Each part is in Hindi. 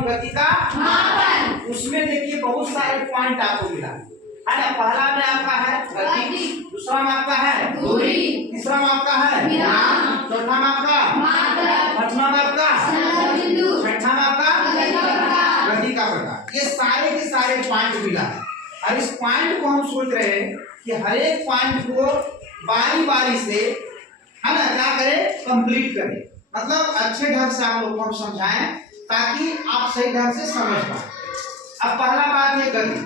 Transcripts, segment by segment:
एवं गति का मापन। उसमें देखिए बहुत सारे पॉइंट आपको मिला है ना। पहला में आपका है गति, दूसरा में आपका है दूरी, तीसरा में आपका है विराम, चौथा में आपका मात्रा, पांचवा में आपका बिंदु, छठा में आपका गति का प्रकार। ये सारे के सारे पॉइंट मिला है और इस पॉइंट को हम सोच रहे हैं कि हर एक पॉइंट को बारी बारी से है ना क्या करें, कंप्लीट करें। मतलब अच्छे ढंग से आप लोग को हम समझाएं ताकि आप सही ढंग से समझ पाए। अब पहला बात है गति।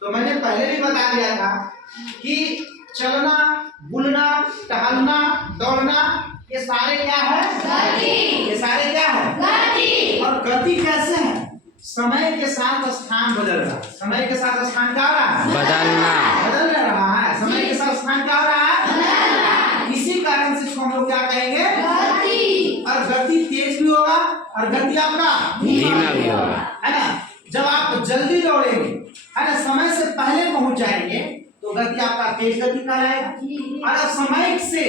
तो मैंने पहले भी बता दिया था कि चलना, बुलना, टहलना, दौड़ना ये सारे क्या है गति। ये सारे क्या है गति। और गति कैसे है, समय के साथ स्थान बदल रहा है। समय के साथ स्थान क्या हो रहा है, बदल रहा है। समय के साथ स्थान क्या हो रहा है, इसी कारण से इसको हम लोग क्या कहेंगे गति। और गति तेज भी होगा और गति आपका धीमा भी होगा, है ना। जब आप जल्दी दौड़ेंगे है ना, समय से पहले पहुंच जाएंगे तो गति आपका तेज गति कहलाएगा। और समय से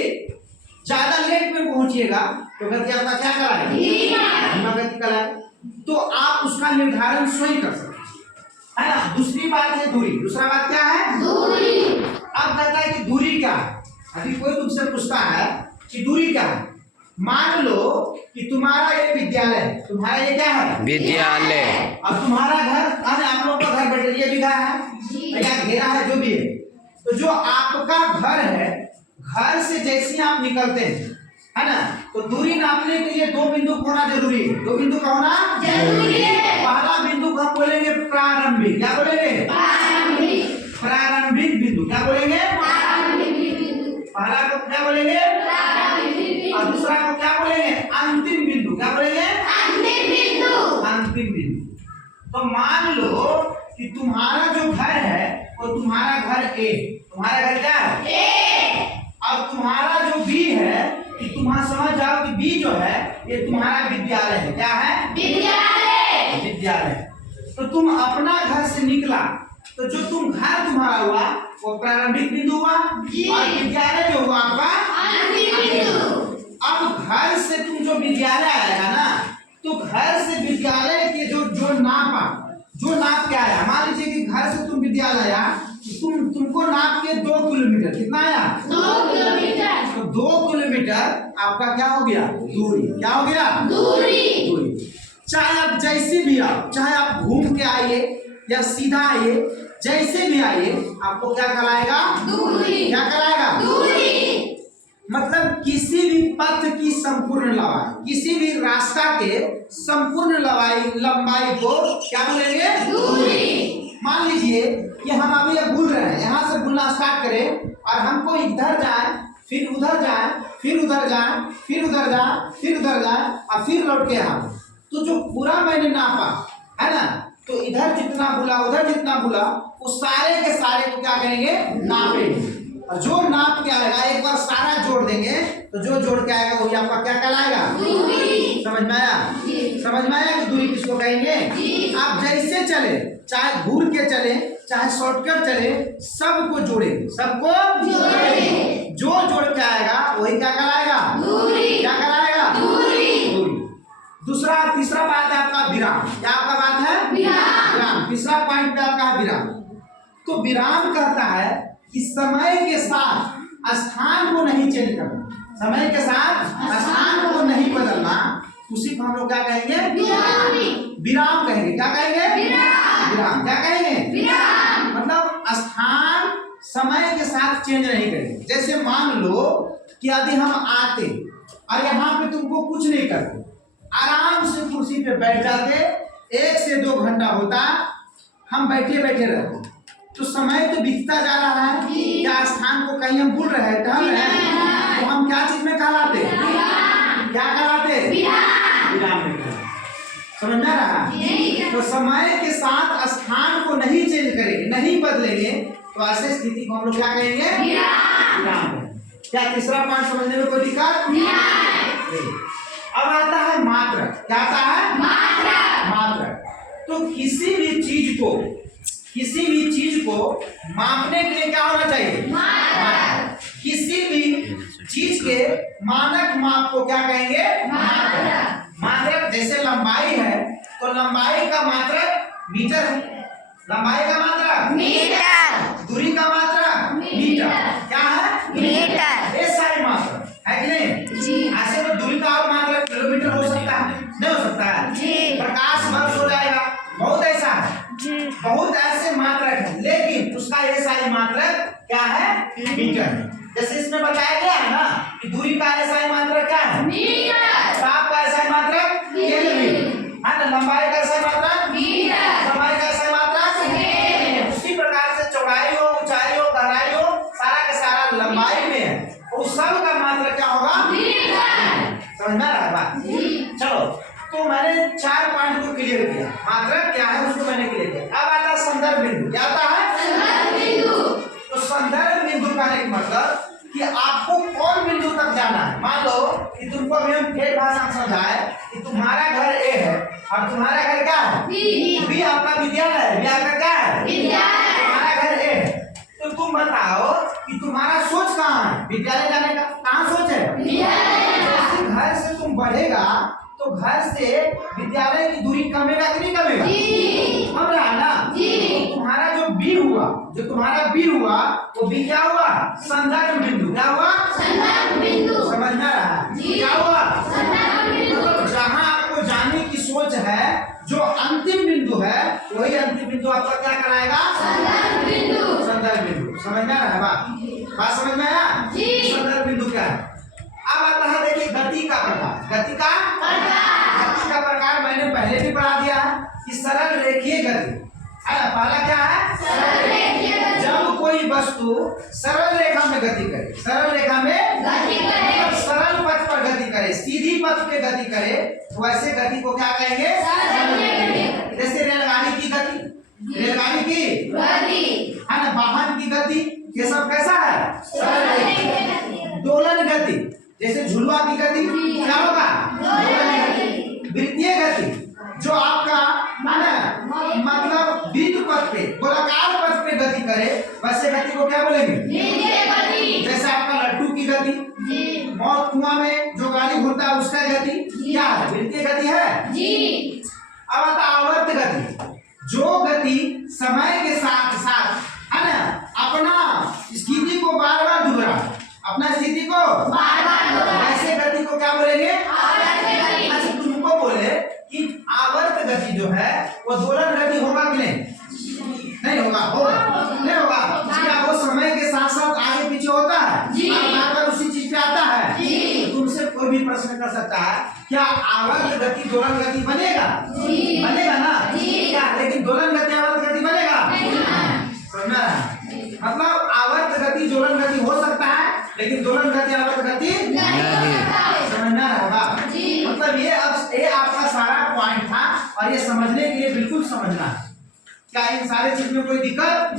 ज्यादा लेट में पहुंचिएगा तो गति आपका क्या कहलाएगा, धीमा गति कहलाएगा। तो आप उसका निर्धारण स्वयं कर सकते हैं, है ना। दूसरी बात है दूरी। दूसरा बात क्या है, दूरी। अब कहता है कि दूरी क्या है। अभी कोई तुमसे पूछता है कि दूरी क्या है। मान लो कि तुम्हारा ये विद्यालय है, तुम्हारा ये क्या है विद्यालय, और तुम्हारा घर, आप लोगों का घर बटरिया बिघा है या घेरा है, जो भी है। तो जो आपका घर है, घर से जैसे आप निकलते हैं है ना, तो दूरी नापने के लिए दो बिंदु होना जरूरी है। दो बिंदु का होना जरूरी है। पहला बिंदु को हम बोलेंगे प्रारंभिक। क्या बोलेंगे, प्रारंभिक बिंदु। क्या बोलेंगे, पहला को क्या बोलेंगे, और दूसरा को क्या बोलेंगे, अंतिम बिंदु। क्या बोलेंगे, अंतिम बिंदु। तो मान लो कि तुम्हारा जो घर है वो तुम्हारा घर ए, तुम्हारा घर क्या है ए। अब तुम्हारा जो बी है कि तुम्हारा समझ जाओ कि बी जो है ये तुम्हारा विद्यालय है। क्या है, विद्यालय। तो तुम अपना घर से निकला तो जो तुम घर तुम्हारा हुआ वो प्रारंभिक बिंदु हुआ और विद्यालय जो हुआ आपका अंतिम बिंदु। अब घर से तुम जो विद्यालय आएगा ना, तो घर से विद्यालय के जो नाप क्या आया। मान लीजिए कि घर से तुम विद्यालय आया, तुमको नाप के 2 किलोमीटर। कितना आया, 2 किलोमीटर। तो 2 किलोमीटर आपका क्या हो गया, दूरी। क्या हो गया, दूरी। चाहे आप जैसे भी आओ, चाहे आप घूम के आइए या सीधा आइए, जैसे भी आइए आपको क्या कहलाएगा, दूरी। क्या कहलाएगा, दूरी। मतलब किसी भी पथ की संपूर्ण लंबाई, किसी भी रास्ता के संपूर्ण लंबाई को क्या बोलेंगे, दूरी। मान लीजिए कि हम अभी बुल रहे हैं, यहाँ से बुलना स्टार्ट करें और हमको इधर जाए, फिर उधर जाए, फिर उधर जाए, फिर उधर जाए, फिर उधर जाए और फिर लौट के आए। तो जो पूरा मैंने नापा है ना, तो इधर जितना बुला उधर जितना बुला, उस सारे के सारे को क्या करेंगे, नापेंगे। और जो नाप के आएगा एक बार सारा जोड़ देंगे तो जो जोड़ के आएगा वही आपका क्या कहलाएगा, दूरी। समझ में आया, समझ में आया कि दूरी किसको कहेंगे। आप जैसे चले, चाहे घूर के चले चाहे शॉर्टकट चले, सबको जोड़ेंगे, सबको जोड़ेंगे। जो जोड़ के आएगा वही क्या कहलाएगा, दूरी। क्या कहलाएगा, दूरी। दूसरा तीसरा बात है आपका विराम। क्या आपका बात है, विराम। तीसरा पॉइंट पे आपका विराम। तो विराम कहता है कि समय के साथ स्थान को नहीं चेंज करना, समय के साथ स्थान को नहीं बदलना, उसी को हम लोग क्या कहेंगे, विराम कहेंगे। क्या कहेंगे, विराम। क्या कहेंगे, मतलब स्थान समय के साथ चेंज नहीं करेंगे। जैसे मान लो कि यदि हम आते और यहाँ पे तुमको कुछ नहीं करते, आराम से कुर्सी पे बैठ जाते, 1 से 2 घंटा होता, हम बैठे बैठे रहते, तो समय तो बीतता जा रहा है। क्या स्थान को कहीं हम भूल रहे हैं, टहल रहे हैं, तो हम क्या चीज में कहलाते, क्या कहलाते, विराम में कहलाते। समझ में आ रहा। तो समय के साथ स्थान को नहीं चेंज करेंगे, नहीं बदलेंगे, तो ऐसे स्थिति को हम लोग क्या कहेंगे, विराम। क्या तीसरा पॉइंट समझने में कोई दिक्कत नहीं। अब आता है मात्रा। क्या आता है, मात्रा। तो किसी भी चीज को मापने के लिए क्या होना चाहिए, मात्रा। किसी भी चीज के मानक माप को क्या कहेंगे, मात्रा। जैसे लंबाई है तो लंबाई का मात्रक मीटर है। लंबाई का मात्रक मीटर। दूरी का मात्रक मीटर। क्या है? मीटर। ये सारी मात्रक है कि नहीं जी। ऐसे तो दूरी का और मात्रक किलोमीटर हो सकता है, नहीं हो सकता है जी। प्रकाश वर्ष हो जाएगा, बहुत ऐसा है जी। बहुत ऐसे मात्रक है, लेकिन उसका ये सारी मात्रक क्या है? मीटर। जैसे इसमें बताया गया है ना कि दूरी का ऐसा मात्रक क्या है? मीटर। ताप का ऐसा मात्रक केल्विन है ना, लंबाई का ऐसा मात्रक मीटर। समय का ऐसा मात्रक सेकंड। उसी प्रकार से चौड़ाई हो, ऊंचाई हो, गहराई हो, सारा का सारा लंबाई में है, उस सब का मात्रक क्या होगा? मीटर। समझ में आ रहा है बात? चलो, तो मैंने 4 पॉइंट को क्लियर किया, मात्रक क्या है उसको मैंने क्लियर किया। अब आता है संदर्भ बिंदु। क्या आता है? संदर्भ बिंदु। तो संदर्भ बिंदु का एक मतलब कि आपको कौन बिंदु तक जाना है। मान लो कि तुमको अभी हम ठेठ भाषा में समझाए कि तुम्हारा घर ए है और तुम्हारा घर क्या है? बी आपका विद्यालय है, बी आपका क्या है? विद्यालय। तुम्हारा घर ए है, तो तुम बताओ कि तुम्हारा सोच कहाँ है विद्यालय जाने का? कहाँ सोच है? विद्यालय। घर से तुम बढ़ेगा तो घर से विद्यालय की दूरी कमेगा कि नहीं कमेगा? कम रहा ना। तो तुम्हारा जो बी हुआ, जो तुम्हारा बी हुआ वो बी क्या हुआ? संदर्भ बिंदु। क्या हुआ? संदर्भ बिंदु। समझ में आ रहा है? क्या हुआ? संदर्भ बिंदु। मतलब जहाँ आपको जाने की सोच है, जो अंतिम बिंदु है वही अंतिम बिंदु आपका क्या कराएगा? संदर्भ बिंदु। संदर्भ बिंदु। समझ में आ रहा है बात समझ में आया? संदर्भ बिंदु क्या है? अब आता है देखिए गति का प्रकार। गति का प्रकार मैंने पहले भी पढ़ा दिया है कि सरल रेखीय गति है। पहला क्या है? सरल रेखीय गति। जब कोई वस्तु सरल रेखा में गति करे, सरल रेखा में गति करे, मतलब सरल पथ पर गति करे, सीधी पथ पे गति करे, तो ऐसे गति को क्या कहेंगे? सरल रेखीय। जैसे रेलगाड़ी की गति, रेलगाड़ी की गति है ना, वाहन की गति, ये सब कैसा है? सरल रेखीय गति। दोलन गति, जैसे झुलवा की गति क्या होगा? दोलन गति। वृत्तीय गति जो आपका माने मतलब वृत्त पथ पे, गोलाकार पथ पे गति करे, वैसे गति को क्या बोलेंगे? वृत्तीय गति। जैसे आपका लट्टू की गति, मौत कुआं में जो गाड़ी घूमता है उसका गति क्या है? वृत्तीय गति है जी। अब आता आवर्त गति, जो गति समय के साथ साथ है ना अपना स्थिति को बार बार दोहरा, अपना स्थिति को बार बार ऐसे गति को क्या बोलेंगे? आवर्त गति। अच्छा तुमको बोले कि आवर्त गति जो है वो दोलन गति होगा कि नहीं? नहीं होगा। नहीं होगा क्या वो समय के साथ साथ आगे पीछे होता है और बार बार उसी चीज पे आता है? तो तुमसे कोई भी प्रश्न कर सकता है क्या आवर्त गति दोलन गति बनेगा? बनेगा ना। क्या लेकिन दोलन गति आवर्त गति बनेगा? समझ रहा है? मतलब आवर्त गति दोलन गति हो सकता है लेकिन दोलन गति आवर्त गति समझना रहेगा। मतलब ये आपका सारा पॉइंट था और ये समझने के लिए बिल्कुल समझना है। क्या इन सारे चीज में कोई दिक्कत?